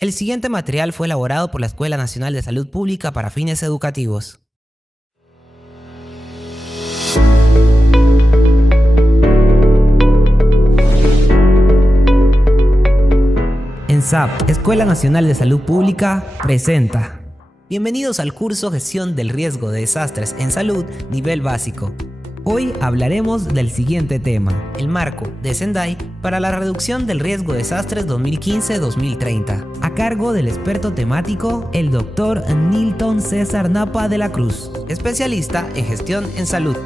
El siguiente material fue elaborado por la Escuela Nacional de Salud Pública para fines educativos. ENSAP, Escuela Nacional de Salud Pública, presenta. Bienvenidos al curso Gestión del Riesgo de Desastres en Salud, nivel básico. Hoy hablaremos del siguiente tema, el marco de Sendai para la reducción del riesgo de desastres 2015-2030, a cargo del experto temático, el Dr. Nilton César Napa de la Cruz, especialista en gestión en salud.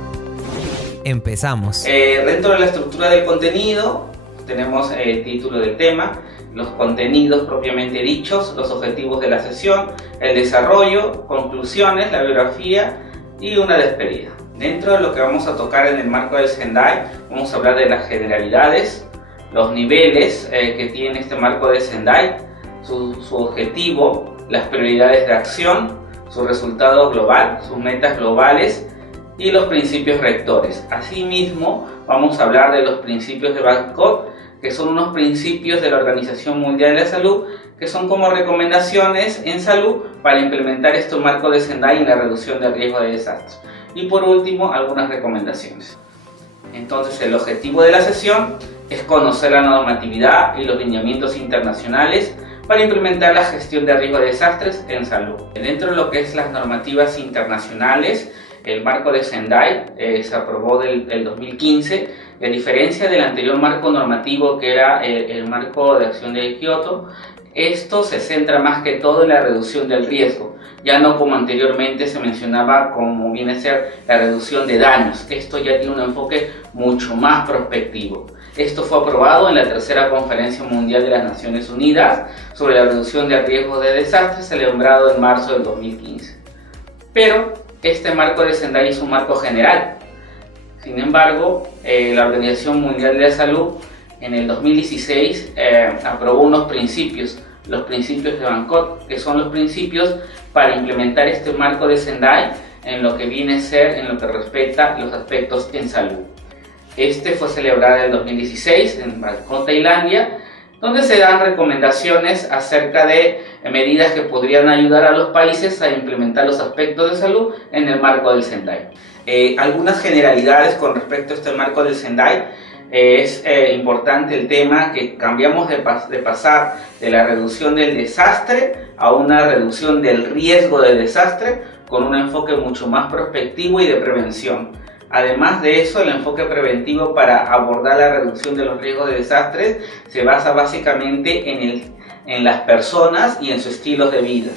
Empezamos. Dentro de la estructura del contenido tenemos el título del tema, los contenidos propiamente dichos, los objetivos de la sesión, el desarrollo, conclusiones, la biografía y una despedida. Dentro de lo que vamos a tocar en el marco del Sendai, vamos a hablar de las generalidades, los niveles que tiene este marco del Sendai, su objetivo, las prioridades de acción, su resultado global, sus metas globales y los principios rectores. Asimismo, vamos a hablar de los principios de Bangkok, que son unos principios de la Organización Mundial de la Salud, que son como recomendaciones en salud para implementar este marco de Sendai en la reducción del riesgo de desastres. Y por último, algunas recomendaciones. Entonces, el objetivo de la sesión es conocer la normatividad y los lineamientos internacionales para implementar la gestión de riesgo de desastres en salud. Dentro de lo que es las normativas internacionales, el marco de Sendai se aprobó del 2015, y a diferencia del anterior marco normativo que era el marco de acción de Kioto, esto se centra más que todo en la reducción del riesgo, ya no como anteriormente se mencionaba como viene a ser la reducción de daños. Esto ya tiene un enfoque mucho más prospectivo. Esto fue aprobado en la tercera Conferencia Mundial de las Naciones Unidas sobre la reducción de riesgos de desastres, celebrado en marzo del 2015. Pero este marco de Sendai es un marco general. Sin embargo, la Organización Mundial de la Salud en el 2016 aprobó unos principios, los principios de Bangkok, que son los principios para implementar este marco de Sendai en lo que viene a ser, en lo que respecta a los aspectos en salud. Este fue celebrado en el 2016 en Bangkok, Tailandia, donde se dan recomendaciones acerca de medidas que podrían ayudar a los países a implementar los aspectos de salud en el marco del Sendai. Algunas generalidades con respecto a este marco del Sendai. Es importante el tema que cambiamos de pasar de la reducción del desastre a una reducción del riesgo de desastre con un enfoque mucho más prospectivo y de prevención. Además de eso, el enfoque preventivo para abordar la reducción de los riesgos de desastres se basa básicamente en las personas y en sus estilos de vida.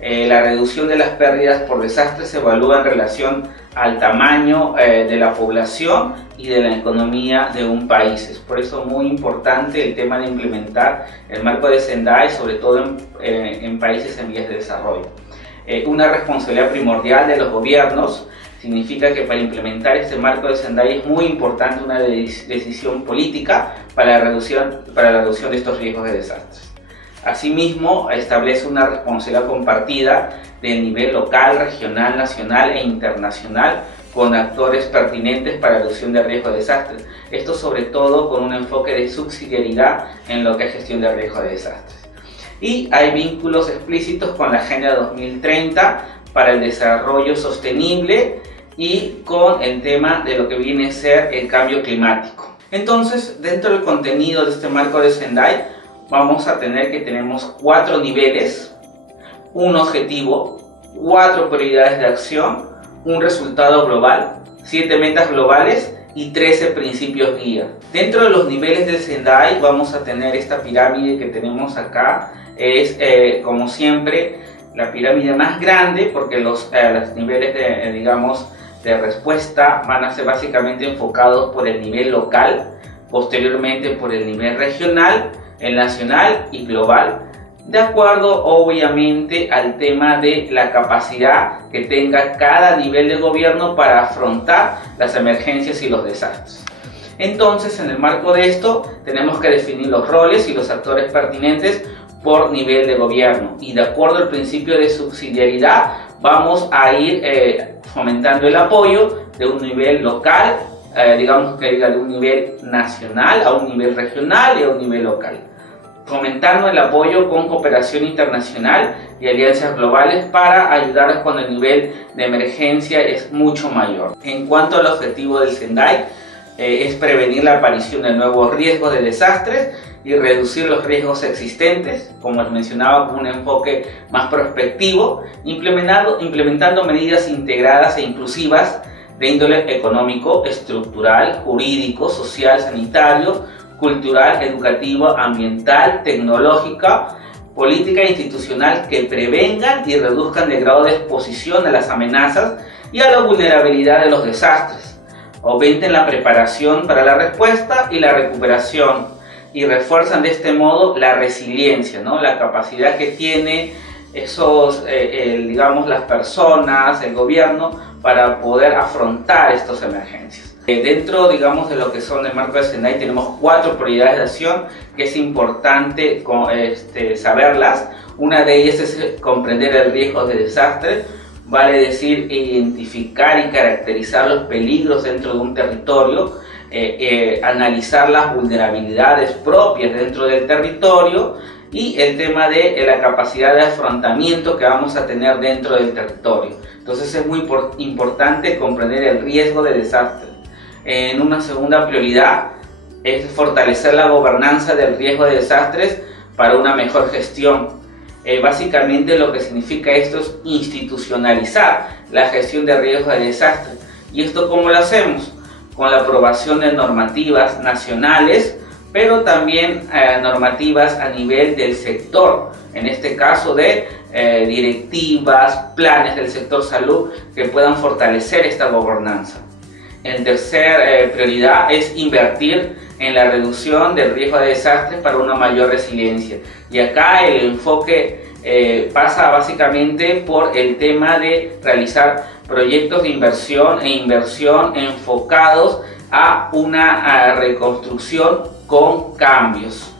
La reducción de las pérdidas por desastres se evalúa en relación al tamaño de la población y de la economía de un país. Es por eso muy importante el tema de implementar el marco de Sendai, sobre todo en países en vías de desarrollo. Una responsabilidad primordial de los gobiernos significa que para implementar este marco de Sendai es muy importante una decisión política para la reducción de estos riesgos de desastres. Asimismo, establece una responsabilidad compartida del nivel local, regional, nacional e internacional con actores pertinentes para la reducción de riesgo de desastres. Esto sobre todo con un enfoque de subsidiariedad en lo que es gestión de riesgo de desastres. Y hay vínculos explícitos con la Agenda 2030 para el desarrollo sostenible y con el tema de lo que viene a ser el cambio climático. Entonces, dentro del contenido de este marco de Sendai, vamos a tener que tenemos 4 niveles, un objetivo, 4 prioridades de acción, un resultado global, 7 metas globales y 13 principios guía. Dentro de los niveles del Sendai vamos a tener esta pirámide que tenemos acá, es como siempre la pirámide más grande porque los niveles de respuesta van a ser básicamente enfocados por el nivel local, posteriormente por el nivel regional, el nacional y global, de acuerdo obviamente al tema de la capacidad que tenga cada nivel de gobierno para afrontar las emergencias y los desastres. Entonces, en el marco de esto, tenemos que definir los roles y los actores pertinentes por nivel de gobierno, y de acuerdo al principio de subsidiariedad vamos a ir fomentando el apoyo de un nivel local, de un nivel nacional a un nivel regional y a un nivel local. fomentando el apoyo con cooperación internacional y alianzas globales para ayudarles cuando el nivel de emergencia es mucho mayor. En cuanto al objetivo del Sendai, es prevenir la aparición de nuevos riesgos de desastres y reducir los riesgos existentes, como les mencionaba, con un enfoque más prospectivo, implementando medidas integradas e inclusivas de índole económico, estructural, jurídico, social, sanitario, cultural, educativo, ambiental, tecnológica, política e institucional que prevengan y reduzcan el grado de exposición a las amenazas y a la vulnerabilidad de los desastres. Aumenten la preparación para la respuesta y la recuperación y refuerzan de este modo la resiliencia, ¿no? La capacidad que tiene digamos, las personas, el gobierno, para poder afrontar estas emergencias. Dentro, digamos, de lo que son el marco del Sendai, tenemos 4 prioridades de acción que es importante saberlas. Una de ellas es comprender el riesgo de desastre, vale decir, identificar y caracterizar los peligros dentro de un territorio, analizar las vulnerabilidades propias dentro del territorio y el tema de la capacidad de afrontamiento que vamos a tener dentro del territorio. Entonces es muy importante comprender el riesgo de desastre. En una segunda prioridad es fortalecer la gobernanza del riesgo de desastres para una mejor gestión. Básicamente lo que significa esto es institucionalizar la gestión de riesgos de desastre. ¿Y esto cómo lo hacemos? Con la aprobación de normativas nacionales, pero también normativas a nivel del sector, en este caso de directivas, planes del sector salud que puedan fortalecer esta gobernanza. En tercera prioridad es invertir en la reducción del riesgo de desastres para una mayor resiliencia. Y acá el enfoque pasa básicamente por el tema de realizar proyectos de inversión enfocados a una reconstrucción con cambios.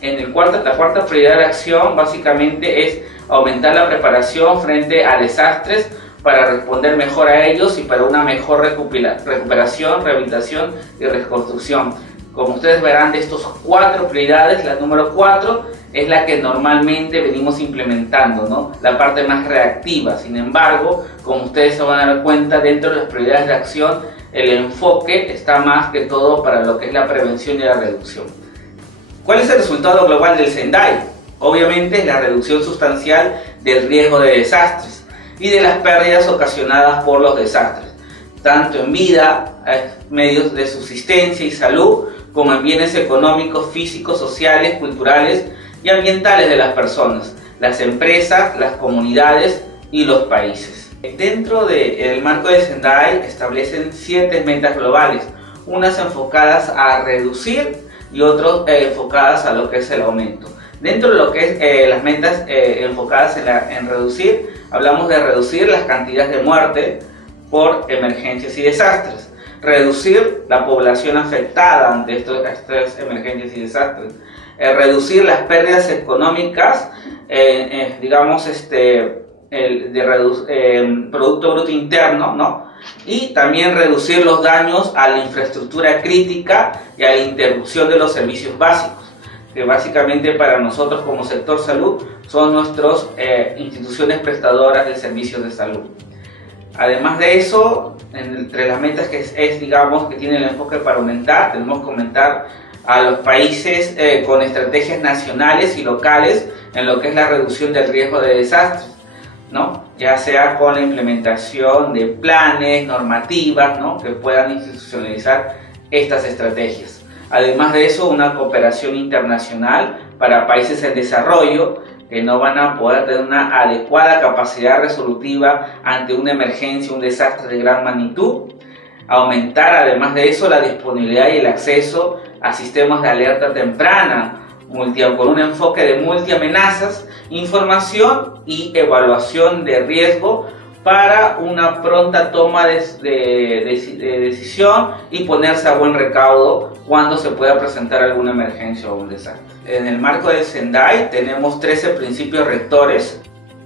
La cuarta prioridad de acción básicamente es aumentar la preparación frente a desastres para responder mejor a ellos y para una mejor recuperación, rehabilitación y reconstrucción. Como ustedes verán, de estas 4 prioridades, la número 4 es la que normalmente venimos implementando, ¿no? La parte más reactiva. Sin embargo, como ustedes se van a dar cuenta, dentro de las prioridades de acción, el enfoque está más que todo para lo que es la prevención y la reducción. ¿Cuál es el resultado global del Sendai? Obviamente es la reducción sustancial del riesgo de desastres y de las pérdidas ocasionadas por los desastres, tanto en vida, medios de subsistencia y salud, como en bienes económicos, físicos, sociales, culturales y ambientales de las personas, las empresas, las comunidades y los países. Dentro del marco de Sendai establecen 7 metas globales, unas enfocadas a reducir y otras enfocadas a lo que es el aumento. Dentro de lo que es las metas enfocadas en reducir, hablamos de reducir las cantidades de muerte por emergencias y desastres, reducir la población afectada ante estas emergencias y desastres, reducir las pérdidas económicas, Producto Bruto Interno, ¿no? Y también reducir los daños a la infraestructura crítica y a la interrupción de los servicios básicos, que básicamente para nosotros como sector salud son nuestras instituciones prestadoras de servicios de salud. Además de eso, entre las metas que digamos que tienen el enfoque para aumentar, tenemos que aumentar a los países con estrategias nacionales y locales en lo que es la reducción del riesgo de desastres, ¿no? Ya sea con la implementación de planes, normativas, ¿no? Que puedan institucionalizar estas estrategias. Además de eso, una cooperación internacional para países en desarrollo que no van a poder tener una adecuada capacidad resolutiva ante una emergencia, un desastre de gran magnitud. Aumentar, además de eso, la disponibilidad y el acceso a sistemas de alerta temprana, con un enfoque de multiamenazas, información y evaluación de riesgo para una pronta toma de decisión y ponerse a buen recaudo cuando se pueda presentar alguna emergencia o un desastre. En el marco del Sendai tenemos 13 principios rectores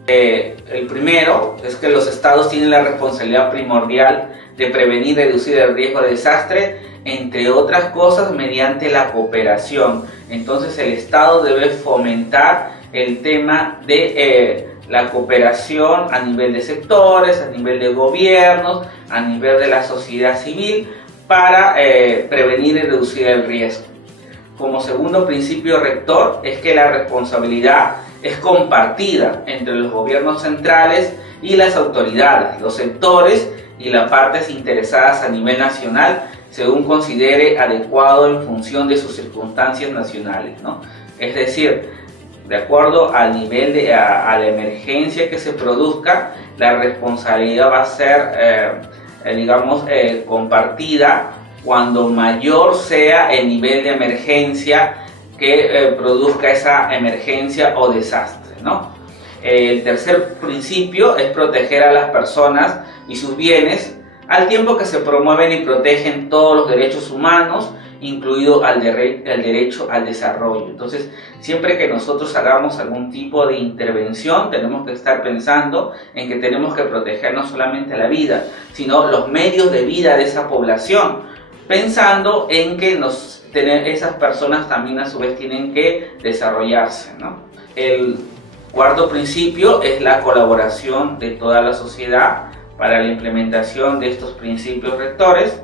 El primero es que los estados tienen la responsabilidad primordial de prevenir y reducir el riesgo de desastre, entre otras cosas mediante la cooperación. Entonces el Estado debe fomentar el tema de la cooperación a nivel de sectores, a nivel de gobiernos, a nivel de la sociedad civil, para prevenir y reducir el riesgo. Como segundo principio rector es que la responsabilidad es compartida entre los gobiernos centrales y las autoridades, los sectores y las partes interesadas a nivel nacional, según considere adecuado en función de sus circunstancias nacionales, ¿no? Es decir, de acuerdo al nivel a la emergencia que se produzca, la responsabilidad va a ser, compartida cuando mayor sea el nivel de emergencia que produzca esa emergencia o desastre, ¿no? El tercer principio es proteger a las personas y sus bienes, al tiempo que se promueven y protegen todos los derechos humanos, incluido el derecho al desarrollo. Entonces, siempre que nosotros hagamos algún tipo de intervención, tenemos que estar pensando en que tenemos que proteger no solamente la vida, sino los medios de vida de esa población, pensando en que esas personas también a su vez tienen que desarrollarse, ¿no? El cuarto principio es la colaboración de toda la sociedad para la implementación de estos principios rectores.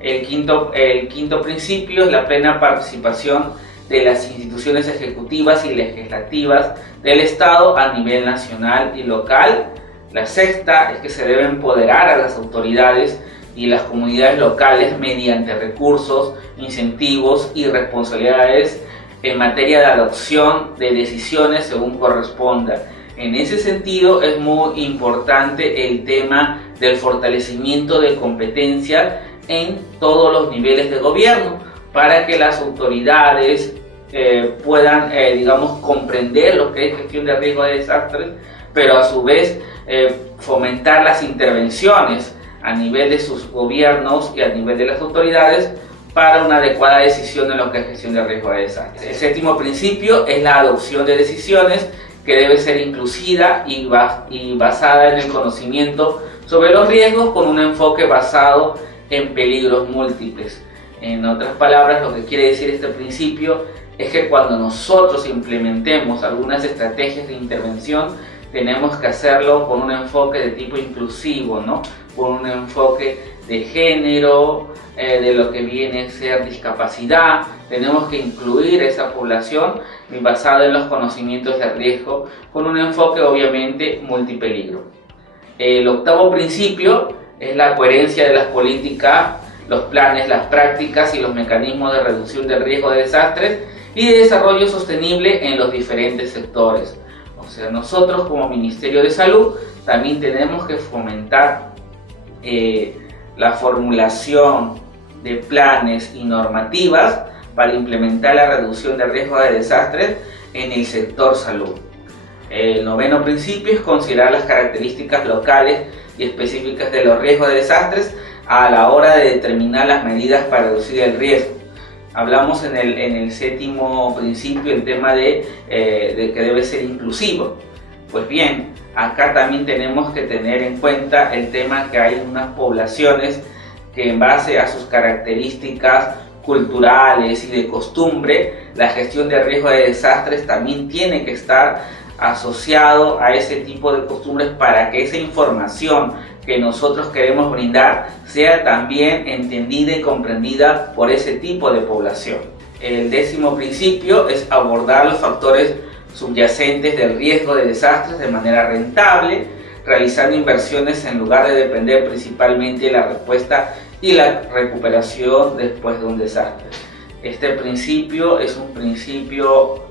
El quinto principio es la plena participación de las instituciones ejecutivas y legislativas del Estado a nivel nacional y local. La sexta es que se debe empoderar a las autoridades y las comunidades locales mediante recursos, incentivos y responsabilidades en materia de adopción de decisiones según corresponda. En ese sentido es muy importante el tema del fortalecimiento de competencias en todos los niveles de gobierno para que las autoridades puedan, comprender lo que es gestión de riesgo de desastres, pero a su vez fomentar las intervenciones a nivel de sus gobiernos y a nivel de las autoridades para una adecuada decisión en lo que es gestión de riesgo de desastres. El séptimo principio es la adopción de decisiones que debe ser inclusiva y basada en el conocimiento sobre los riesgos con un enfoque basado en peligros múltiples. En otras palabras, lo que quiere decir este principio es que cuando nosotros implementemos algunas estrategias de intervención, tenemos que hacerlo con un enfoque de tipo inclusivo, ¿no? Con un enfoque de género, de lo que viene a ser discapacidad. Tenemos que incluir esa población basada en los conocimientos de riesgo, con un enfoque obviamente multipeligro. El octavo principio es la coherencia de las políticas, los planes, las prácticas y los mecanismos de reducción del riesgo de desastres y de desarrollo sostenible en los diferentes sectores. O sea, nosotros como Ministerio de Salud también tenemos que fomentar la formulación de planes y normativas para implementar la reducción de riesgo de desastres en el sector salud. El noveno principio es considerar las características locales y específicas de los riesgos de desastres a la hora de determinar las medidas para reducir el riesgo. Hablamos en el séptimo principio el tema de que debe ser inclusivo. Pues bien, acá también tenemos que tener en cuenta el tema que hay unas poblaciones que en base a sus características culturales y de costumbre, la gestión de riesgo de desastres también tiene que estar asociado a ese tipo de costumbres para que esa información que nosotros queremos brindar sea también entendida y comprendida por ese tipo de población. El décimo principio es abordar los factores subyacentes del riesgo de desastres de manera rentable, realizando inversiones en lugar de depender principalmente de la respuesta y la recuperación después de un desastre. Este principio es un principio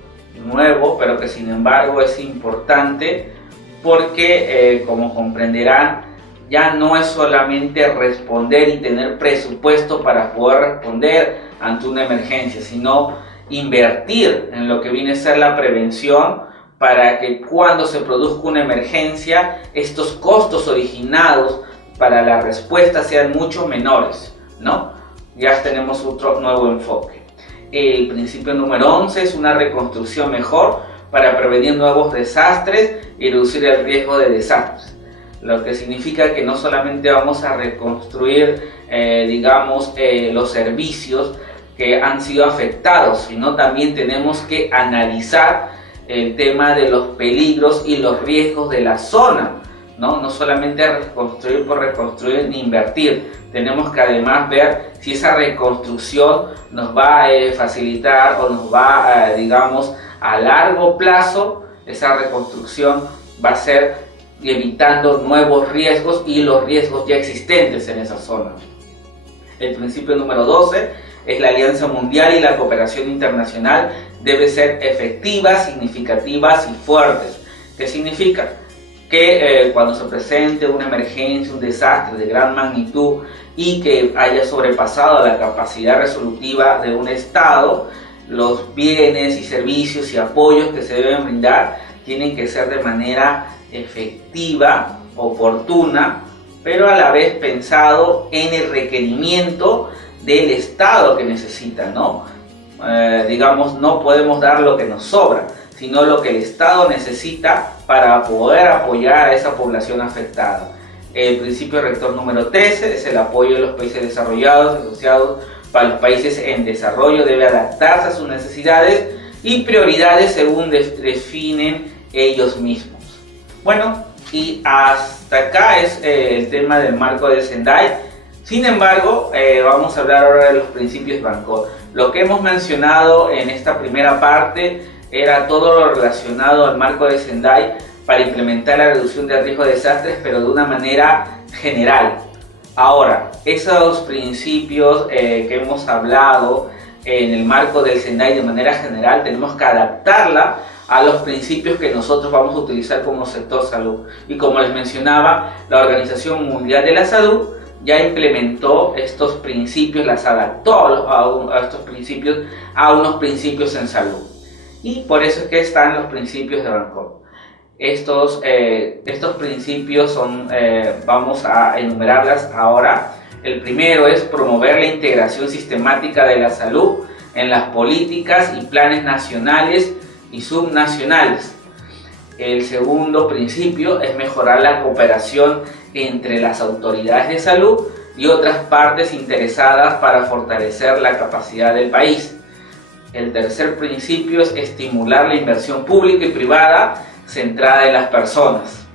nuevo, pero que sin embargo es importante porque, como comprenderán, ya no es solamente responder y tener presupuesto para poder responder ante una emergencia, sino invertir en lo que viene a ser la prevención para que cuando se produzca una emergencia, estos costos originados para la respuesta sean mucho menores, ¿no? Ya tenemos otro nuevo enfoque. El principio número 11 es una reconstrucción mejor para prevenir nuevos desastres y reducir el riesgo de desastres. Lo que significa que no solamente vamos a reconstruir, los servicios que han sido afectados, sino también tenemos que analizar el tema de los peligros y los riesgos de la zona. No solamente reconstruir por reconstruir ni invertir, tenemos que además ver si esa reconstrucción nos va a facilitar o nos va a largo plazo, esa reconstrucción va a ser evitando nuevos riesgos y los riesgos ya existentes en esa zona. El principio número 12 es la alianza mundial y la cooperación internacional debe ser efectivas, significativas y fuertes. ¿Qué significa? Que cuando se presente una emergencia, un desastre de gran magnitud y que haya sobrepasado la capacidad resolutiva de un Estado, los bienes y servicios y apoyos que se deben brindar tienen que ser de manera efectiva, oportuna, pero a la vez pensado en el requerimiento del Estado que necesita, ¿no? No podemos dar lo que nos sobra, sino lo que el Estado necesita para poder apoyar a esa población afectada. El principio rector número 13 es el apoyo de los países desarrollados asociados para los países en desarrollo, debe adaptarse a sus necesidades y prioridades según definen ellos mismos. Bueno, y hasta acá es el tema del marco de Sendai. Sin embargo, vamos a hablar ahora de los principios Bancor. Lo que hemos mencionado en esta primera parte era todo lo relacionado al marco de Sendai para implementar la reducción de riesgo de desastres, pero de una manera general. Ahora, esos principios que hemos hablado en el marco del Sendai de manera general, tenemos que adaptarla a los principios que nosotros vamos a utilizar como sector salud. Y como les mencionaba, la Organización Mundial de la Salud ya implementó estos principios, las adaptó a estos principios, a unos principios en salud. Y por eso es que están los principios de Bangkok. Estos principios son, vamos a enumerarlas ahora. El primero es promover la integración sistemática de la salud en las políticas y planes nacionales y subnacionales. El segundo principio es mejorar la cooperación entre las autoridades de salud y otras partes interesadas para fortalecer la capacidad del país. El tercer principio es estimular la inversión pública y privada centrada en las personas.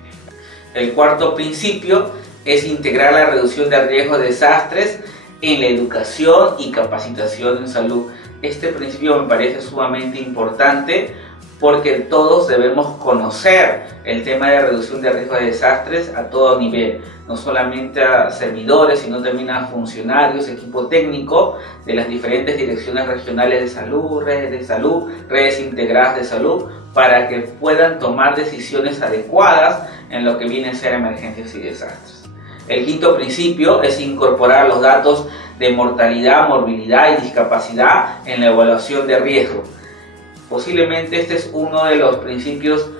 El cuarto principio es integrar la reducción de riesgos de desastres en la educación y capacitación en salud. Este principio me parece sumamente importante porque todos debemos conocer el tema de reducción de riesgos de desastres a todo nivel, no solamente a servidores, sino también a funcionarios, equipo técnico de las diferentes direcciones regionales de salud, redes integradas de salud, para que puedan tomar decisiones adecuadas en lo que viene a ser emergencias y desastres. El quinto principio es incorporar los datos de mortalidad, morbilidad y discapacidad en la evaluación de riesgo. Posiblemente este es uno de los principios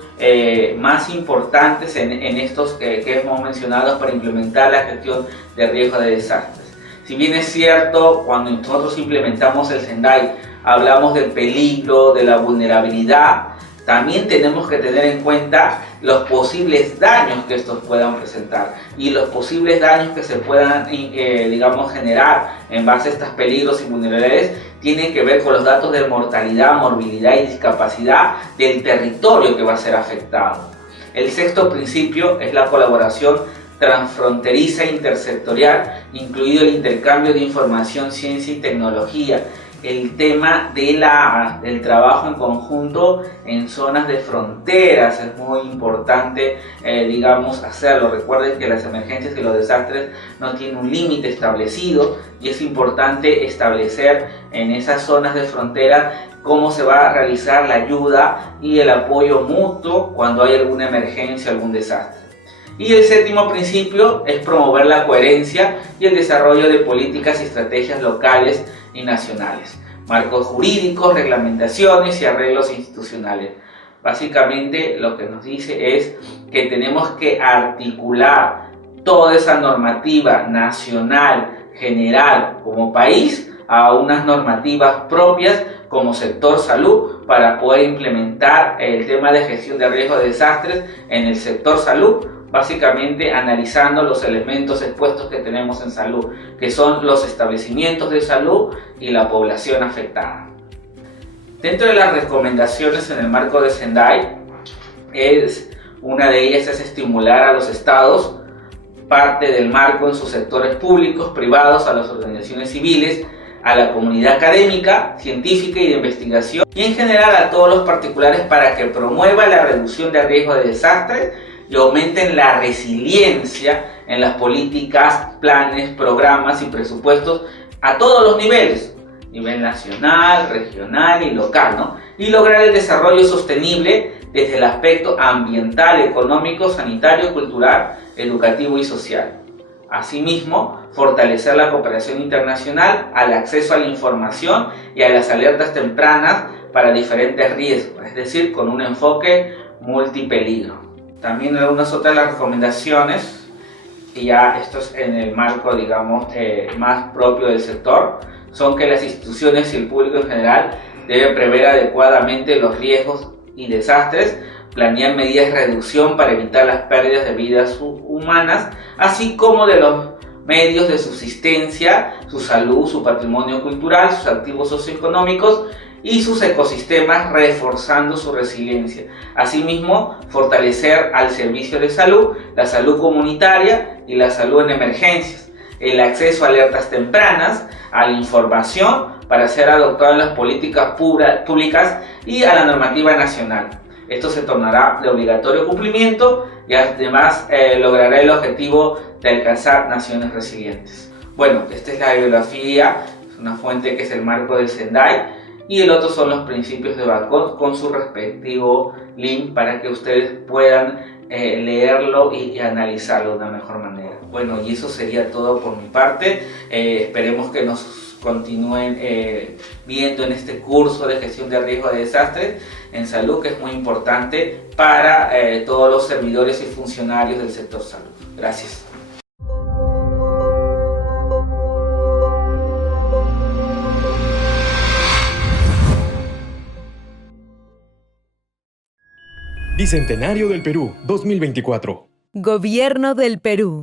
más importantes en estos que hemos mencionado para implementar la gestión de riesgo de desastres. Si bien es cierto, cuando nosotros implementamos el Sendai, hablamos del peligro, de la vulnerabilidad, también tenemos que tener en cuenta los posibles daños que estos puedan presentar y los posibles daños que se puedan generar en base a estos peligros y vulnerabilidades tienen que ver con los datos de mortalidad, morbilidad y discapacidad del territorio que va a ser afectado. El sexto principio es la colaboración transfronteriza e intersectorial, incluido el intercambio de información, ciencia y tecnología. El tema del trabajo en conjunto en zonas de fronteras es muy importante, hacerlo. Recuerden que las emergencias y los desastres no tienen un límite establecido y es importante establecer en esas zonas de frontera cómo se va a realizar la ayuda y el apoyo mutuo cuando hay alguna emergencia, algún desastre. Y el séptimo principio es promover la coherencia y el desarrollo de políticas y estrategias locales y nacionales, marcos jurídicos, reglamentaciones y arreglos institucionales. Básicamente lo que nos dice es que tenemos que articular toda esa normativa nacional, general, como país, a unas normativas propias como sector salud para poder implementar el tema de gestión de riesgos de desastres en el sector salud, básicamente analizando los elementos expuestos que tenemos en salud, que son los establecimientos de salud y la población afectada. Dentro de las recomendaciones en el marco de Sendai, una de ellas es estimular a los estados, parte del marco en sus sectores públicos, privados, a las organizaciones civiles, a la comunidad académica, científica y de investigación, y en general a todos los particulares para que promueva la reducción de riesgos de desastres y aumenten la resiliencia en las políticas, planes, programas y presupuestos a todos los niveles, nivel nacional, regional y local, ¿no? Y lograr el desarrollo sostenible desde el aspecto ambiental, económico, sanitario, cultural, educativo y social. Asimismo, fortalecer la cooperación internacional al acceso a la información y a las alertas tempranas para diferentes riesgos, es decir, con un enfoque multipeligro. También algunas otras de las recomendaciones, y ya esto es en el marco, digamos, más propio del sector, son que las instituciones y el público en general deben prever adecuadamente los riesgos y desastres, planear medidas de reducción para evitar las pérdidas de vidas humanas, así como de los medios de subsistencia, su salud, su patrimonio cultural, sus activos socioeconómicos y sus ecosistemas, reforzando su resiliencia. Asimismo, fortalecer al servicio de salud, la salud comunitaria y la salud en emergencias, el acceso a alertas tempranas, a la información para ser adoptado en las políticas públicas y a la normativa nacional. Esto se tornará de obligatorio cumplimiento y además logrará el objetivo de alcanzar naciones resilientes. Bueno, esta es la bibliografía, es una fuente que es el marco del Sendai, y el otro son los principios de Bacot con su respectivo link para que ustedes puedan leerlo y analizarlo de una mejor manera. Bueno, y eso sería todo por mi parte. Esperemos que nos continúen viendo en este curso de gestión de riesgo de desastres en salud, que es muy importante para todos los servidores y funcionarios del sector salud. Gracias. Bicentenario del Perú 2024. Gobierno del Perú.